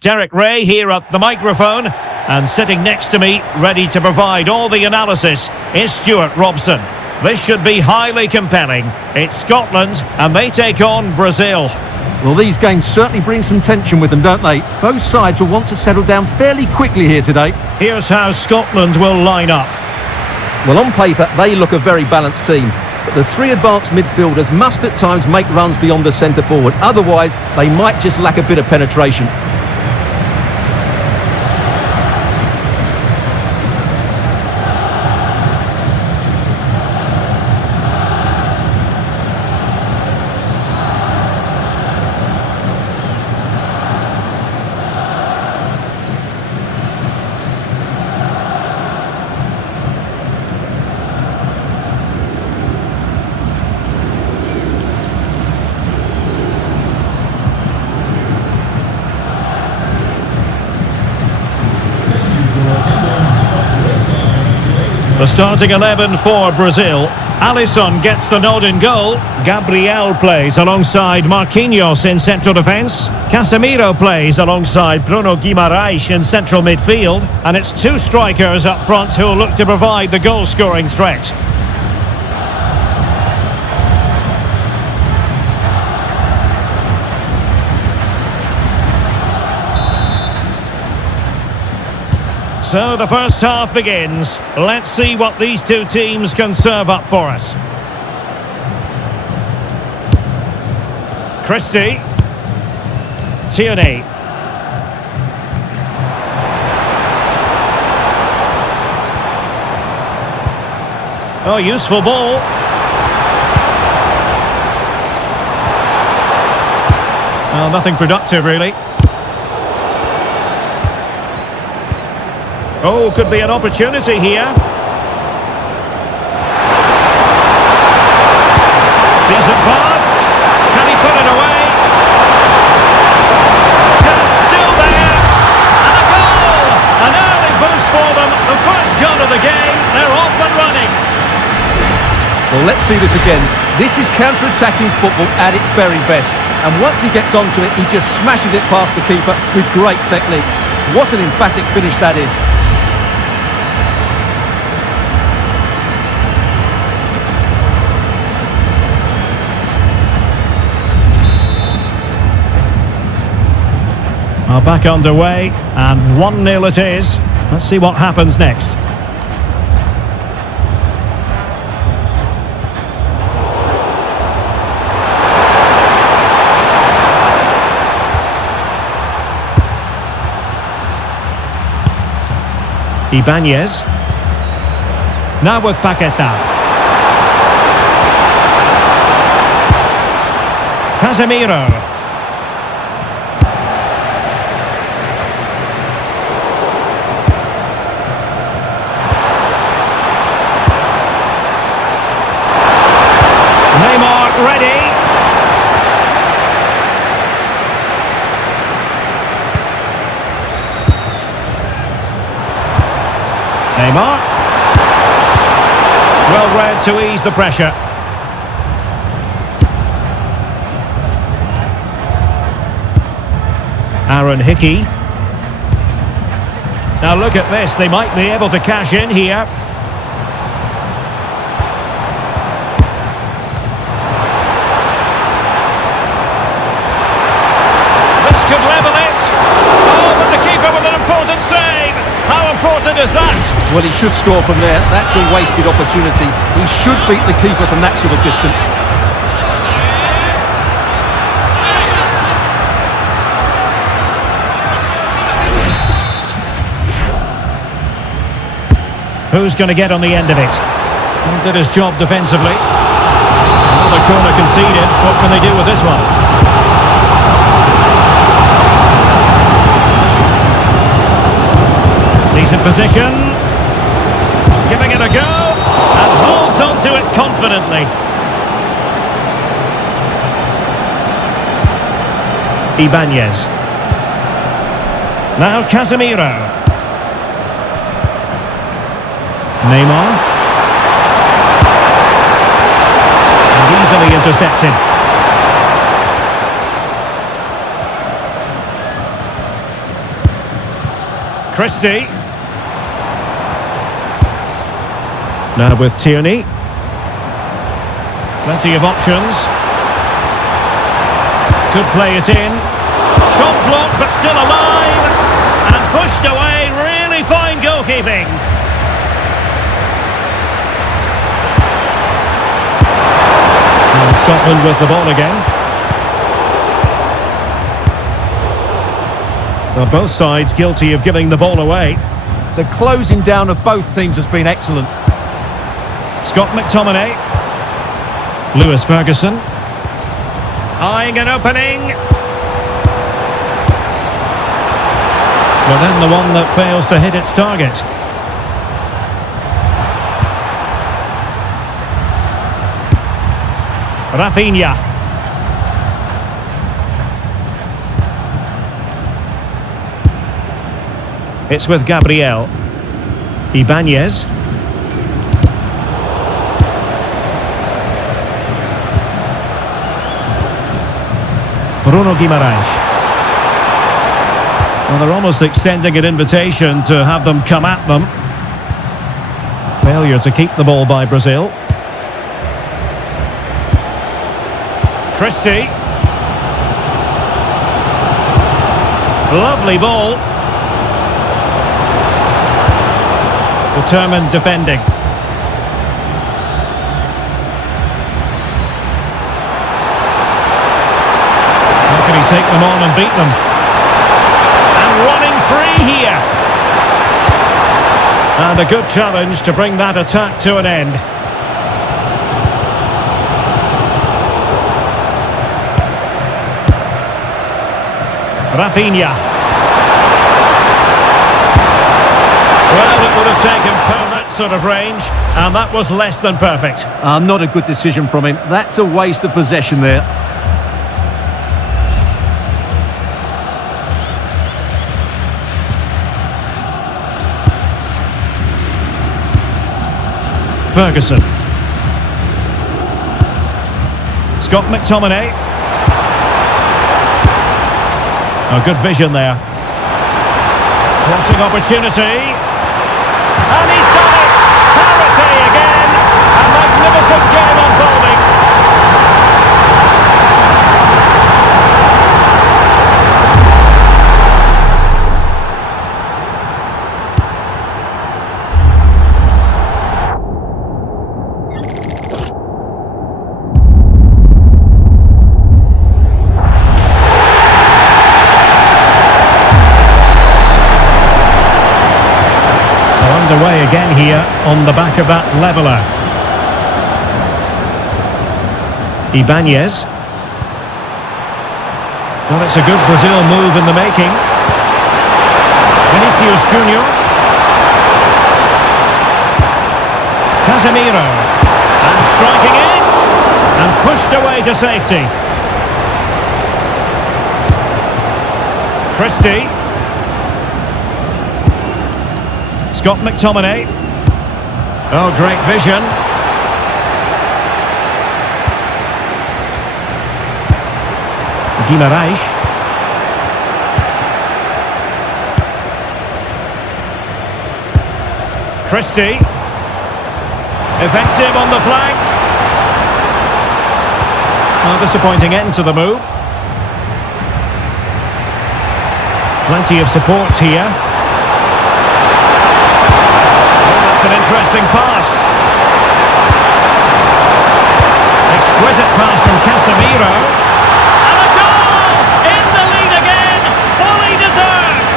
Derek Ray here at the microphone, and sitting next to me, ready to provide all the analysis, is Stuart Robson. This should be highly compelling. It's Scotland, and they take on Brazil. Well, these games certainly bring some tension with them, don't they? Both sides will want to settle down fairly quickly here today. Here's how Scotland will line up. Well, on paper, they look a very balanced team. But the three advanced midfielders must at times make runs beyond the centre forward. Otherwise, they might just lack a bit of penetration. The starting 11 for Brazil. Alisson gets the nod in goal. Gabriel plays alongside Marquinhos in central defence. Casemiro plays alongside Bruno Guimaraes in central midfield. And it's two strikers up front who will look to provide the goal-scoring threat. So the first half begins. Let's see what these two teams can serve up for us. Christie. Tierney. Oh, useful ball. Well, nothing productive, really. Oh, could be an opportunity here. Decent pass. Can he put it away? Chance still there. And a goal! An early boost for them. The first goal of the game. They're off and running. Well, let's see this again. This is counter-attacking football at its very best. And once he gets onto it, he just smashes it past the keeper with great technique. What an emphatic finish that is. Are back underway, and 1-0 it is. Let's see what happens next. Ibanez. Now with Paqueta. Casemiro. Ready. Neymar. Well read to ease the pressure. Aaron Hickey. Now look at this, they might be able to cash in here. Could level it. Oh, but the keeper with an important save. How important is that? Well, he should score from there. That's a wasted opportunity. He should beat the keeper from that sort of distance. Who's going to get on the end of it? He did his job defensively. Another corner conceded. What can they do with this one? Decent position, giving it a go, and holds on to it confidently. Ibanez. Now Casemiro. Neymar. And easily intercepted. Christie. Now with Tierney. Plenty of options. Could play it in. Shot blocked but still alive. And pushed away. Really fine goalkeeping. And Scotland with the ball again. Well, both sides guilty of giving the ball away. The closing down of both teams has been excellent. Scott McTominay. Lewis Ferguson. Eyeing an opening. But then the one that fails to hit its target. Rafinha. It's with Gabriel. Ibanez. Bruno Guimaraes. Well, they're almost extending an invitation to have them come at them. Failure to keep the ball by Brazil. Christie. Lovely ball. Determined defending. How can he take them on and beat them? And running free here. And a good challenge to bring that attack to an end. Rafinha. Well, it would have taken that sort of range, and that was less than perfect. Not a good decision from him. That's a waste of possession there. Ferguson. Scott McTominay. Oh, good vision there. Crossing opportunity. And he's done it! Parity again! A magnificent game unfolding. Underway again here on the back of that leveller. Ibanez. Well, it's a good Brazil move in the making. Vinicius Junior. Casemiro. And striking it. And pushed away to safety. Christie. Scott McTominay. Oh, great vision. Guimaraes. Christie. Effective on the flank. Oh, disappointing end to the move. Plenty of support here. It's an interesting pass. Exquisite pass from Casemiro. And a goal! In the lead again! Fully deserved!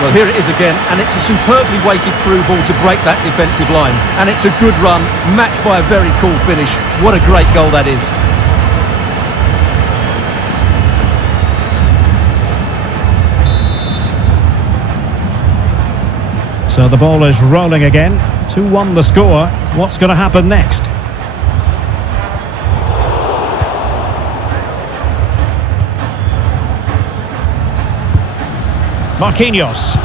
Well, here it is again, and it's a superbly weighted through ball to break that defensive line. And it's a good run, matched by a very cool finish. What a great goal that is. So the ball is rolling again. 2-1 the score. What's going to happen next? Marquinhos.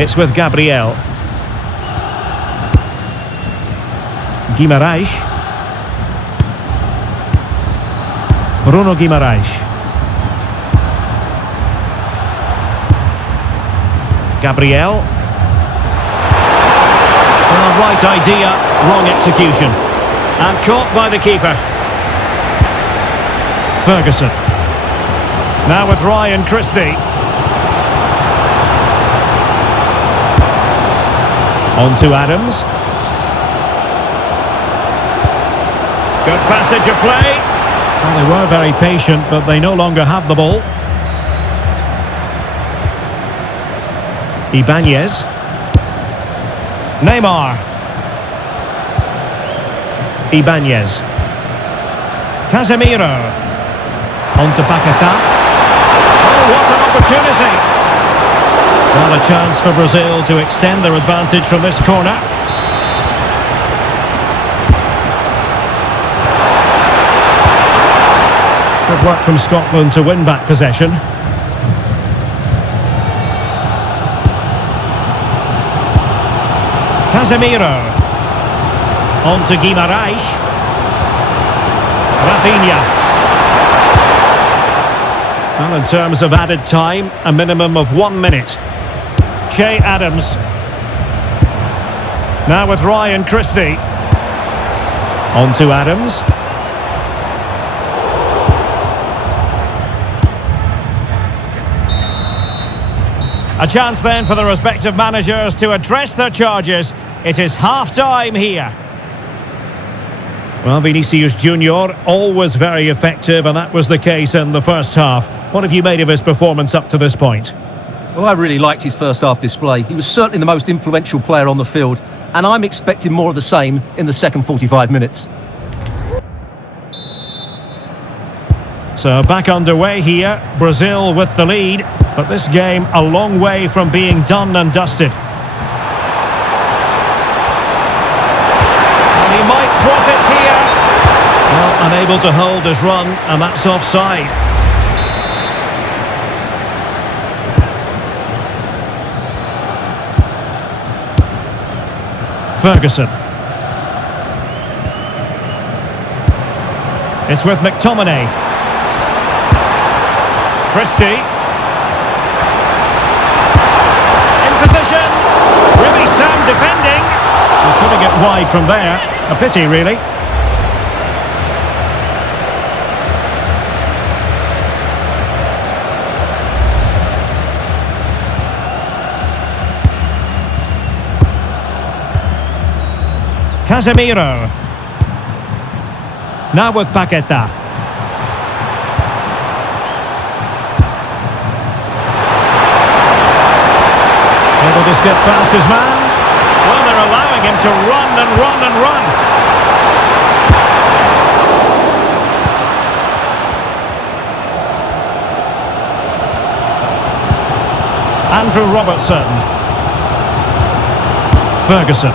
It's with Gabriel. Guimaraes. Bruno Guimaraes. Gabriel. Well, right idea, wrong execution. And caught by the keeper. Ferguson. Now with Ryan Christie. On to Adams. Good passage of play. Well, they were very patient, but they no longer have the ball. Ibanez. Neymar. Ibanez. Casemiro. On to Paquetá. Oh, what an opportunity! Well, a chance for Brazil to extend their advantage from this corner. Good work from Scotland to win back possession. Casemiro. On to Guimaraes. Rafinha. Well, in terms of added time, a minimum of 1 minute. Che Adams. Now with Ryan Christie. On to Adams. A chance then for the respective managers to address their charges. It is half-time here. Well, Vinicius Junior, always very effective, and that was the case in the first half. What have you made of his performance up to this point? Well, I really liked his first half display. He was certainly the most influential player on the field, and I'm expecting more of the same in the second 45 minutes. So back underway here, Brazil with the lead, but this game a long way from being done and dusted. And he might profit here. Well, unable to hold his run, and that's offside. Ferguson. It's with McTominay. Christie. In position. Really sound defending. He couldn't get wide from there. A pity, really. Casemiro. Now with Paquetá. Able to skip past his man. Well, they're allowing him to run and run and run. Andrew Robertson. Ferguson.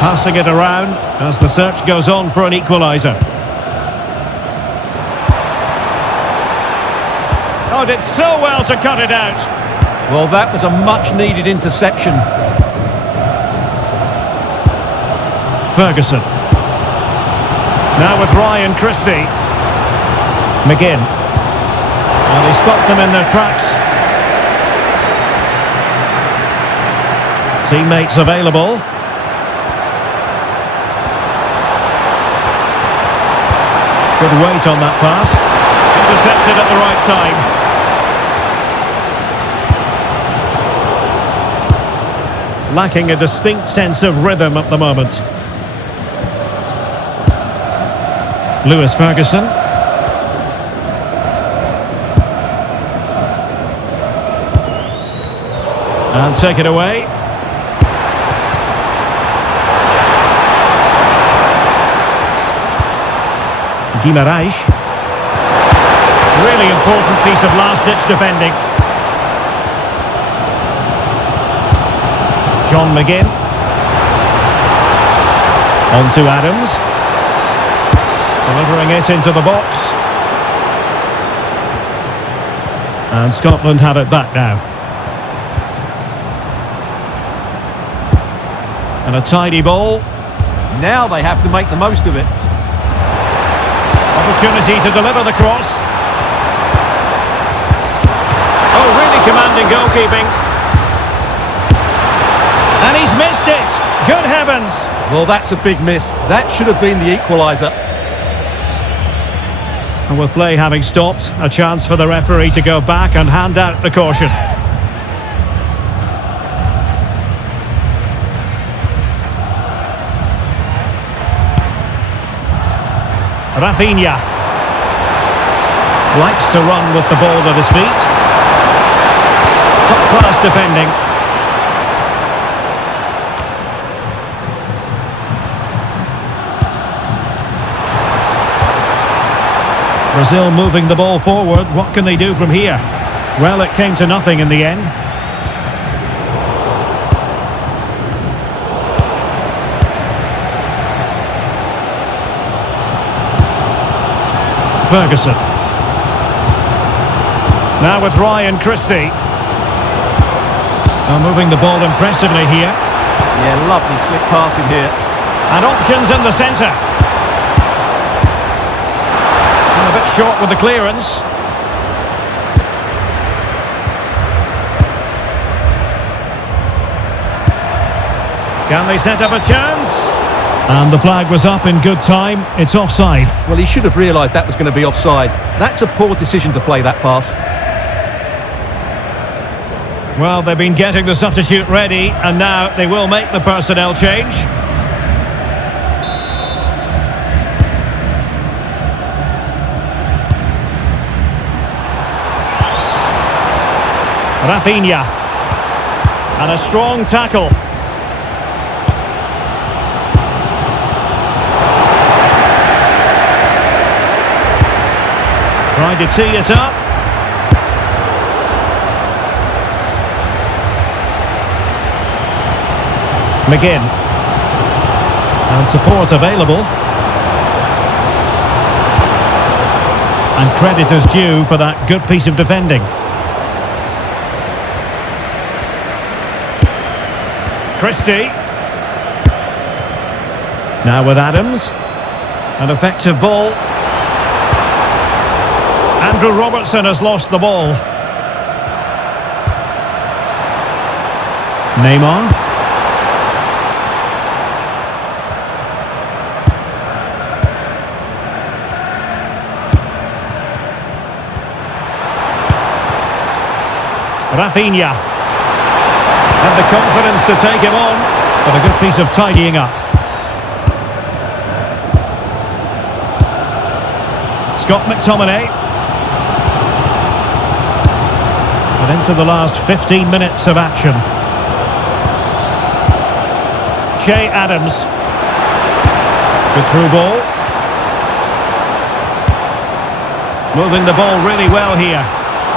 Passing it around as the search goes on for an equaliser. Oh, did so well to cut it out. Well, that was a much-needed interception. Ferguson. Now with Ryan Christie. McGinn. And he stopped them in their tracks. Teammates available. Good weight on that pass. Intercepted at the right time. Lacking a distinct sense of rhythm at the moment. Lewis Ferguson. And take it away. Guimaraes. Really important piece of last-ditch defending. John McGinn. On to Adams. Delivering it into the box. And Scotland have it back now. And a tidy ball. Now they have to make the most of it. Opportunity to deliver the cross. Oh, really commanding goalkeeping. And he's missed it. Good heavens. Well, that's a big miss. That should have been the equaliser. And with play having stopped, a chance for the referee to go back and hand out the caution. Rafinha likes to run with the ball at his feet. Top class defending. Brazil moving the ball forward. What can they do from here? Well, it came to nothing in the end. Ferguson. Now with Ryan Christie. Moving the ball impressively here. Yeah, lovely slick passing here. And options in the centre. And a bit short with the clearance. Can they set up a chance? And the flag was up in good time. It's offside. Well, he should have realised that was going to be offside. That's a poor decision to play that pass. Well, they've been getting the substitute ready, and now they will make the personnel change. Rafinha. And a strong tackle. Trying to tee it up. McGinn. And support available. And credit is due for that good piece of defending. Christie. Now with Adams. An effective ball. Andrew Robertson has lost the ball. Neymar. Rafinha. And the confidence to take him on. But a good piece of tidying up. Scott McTominay. And into the last 15 minutes of action. Che Adams. Good through ball. Moving the ball really well here.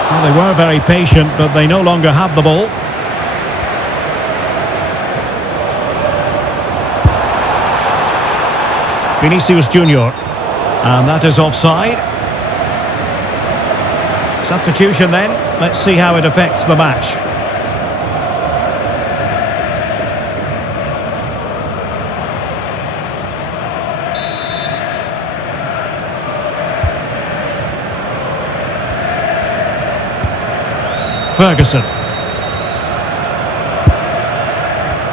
Well, they were very patient, but they no longer have the ball. Vinicius Junior. And that is offside. Substitution then. Let's see how it affects the match. Ferguson.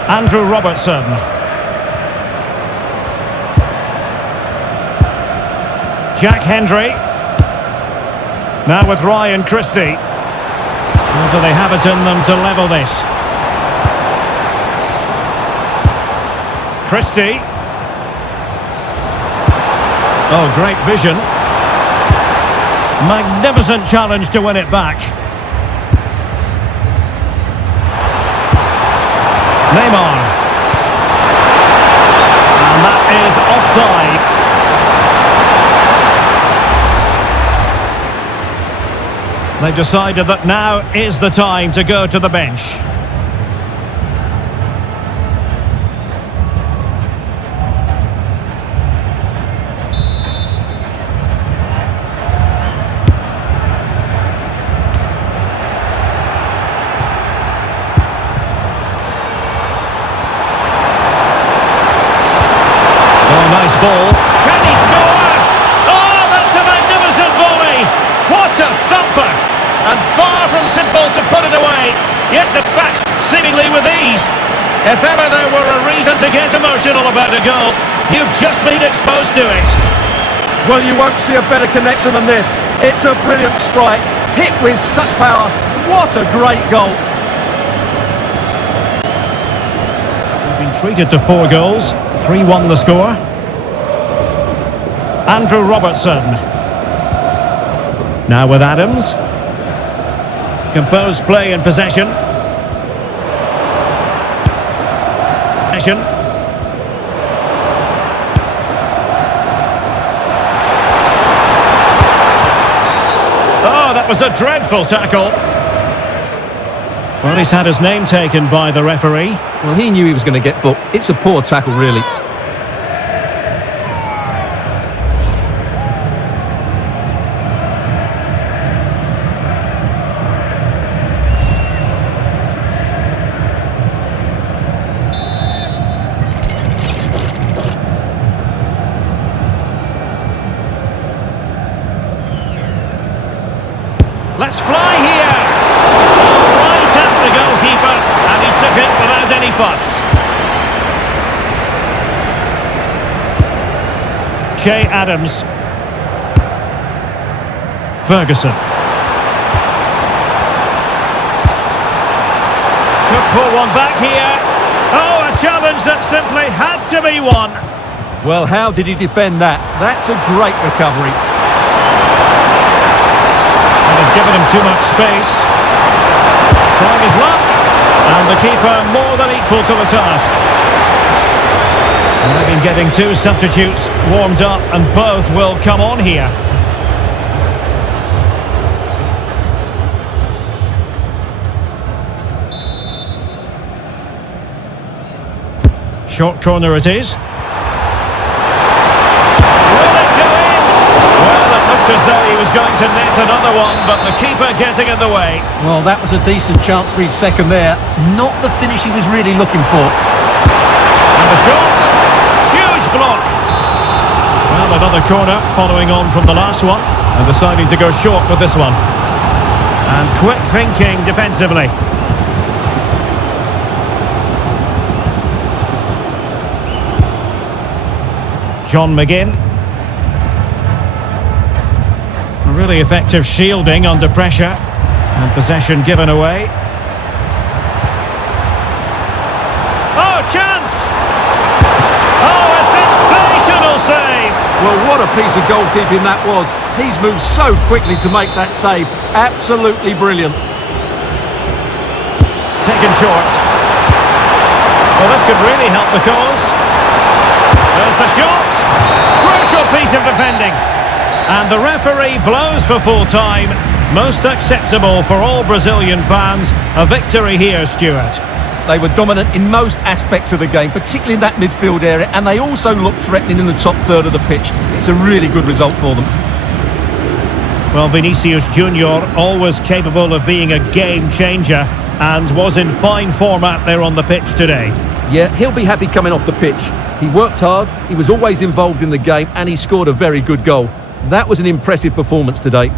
Andrew Robertson. Jack Hendry. Now with Ryan Christie. Or do they have it in them to level this? Christie. Oh, great vision. Magnificent challenge to win it back. Neymar. And that is offside. They've decided that now is the time to go to the bench. Oh, nice ball. Can he score? Oh, that's dispatched seemingly with ease. If ever there were a reason to get emotional about a goal, you've just been exposed to it. Well, you won't see a better connection than this. It's a brilliant strike, hit with such power. What a great goal. We've been treated to 4 goals, 3-1 the score. Andrew Robertson. Now with Adams. Composed play in possession. Oh, that was a dreadful tackle. Well, he's had his name taken by the referee. Well, he knew he was going to get booked. It's a poor tackle, really. Let's fly here! Right at the goalkeeper, and he took it without any fuss. Che Adams. Ferguson. Could pull one back here. Oh, a challenge that simply had to be won. Well, how did he defend that? That's a great recovery. They've given him too much space. Trying his luck. And the keeper more than equal to the task. And they've been getting 2 substitutes warmed up, and both will come on here. Short corner it is. As though he was going to net another one, but the keeper getting in the way. Well, that was a decent chance for his second there. Not the finish he was really looking for. And the shot. Huge block. Well, another corner following on from the last one, and deciding to go short with this one. And quick thinking defensively. John McGinn. Really effective shielding under pressure, and possession given away. Oh, chance! Oh, a sensational save! Well, what a piece of goalkeeping that was. He's moved so quickly to make that save. Absolutely brilliant. Taken short. Well, this could really help the cause. There's the shot! Crucial piece of defending. And the referee blows for full time. Most acceptable for all Brazilian fans. A victory here, Stuart. They were dominant in most aspects of the game, particularly in that midfield area, and they also looked threatening in the top third of the pitch. It's a really good result for them. Well, Vinicius Junior, always capable of being a game changer, and was in fine form out there on the pitch today. Yeah, he'll be happy coming off the pitch. He worked hard, he was always involved in the game, and he scored a very good goal. That was an impressive performance today.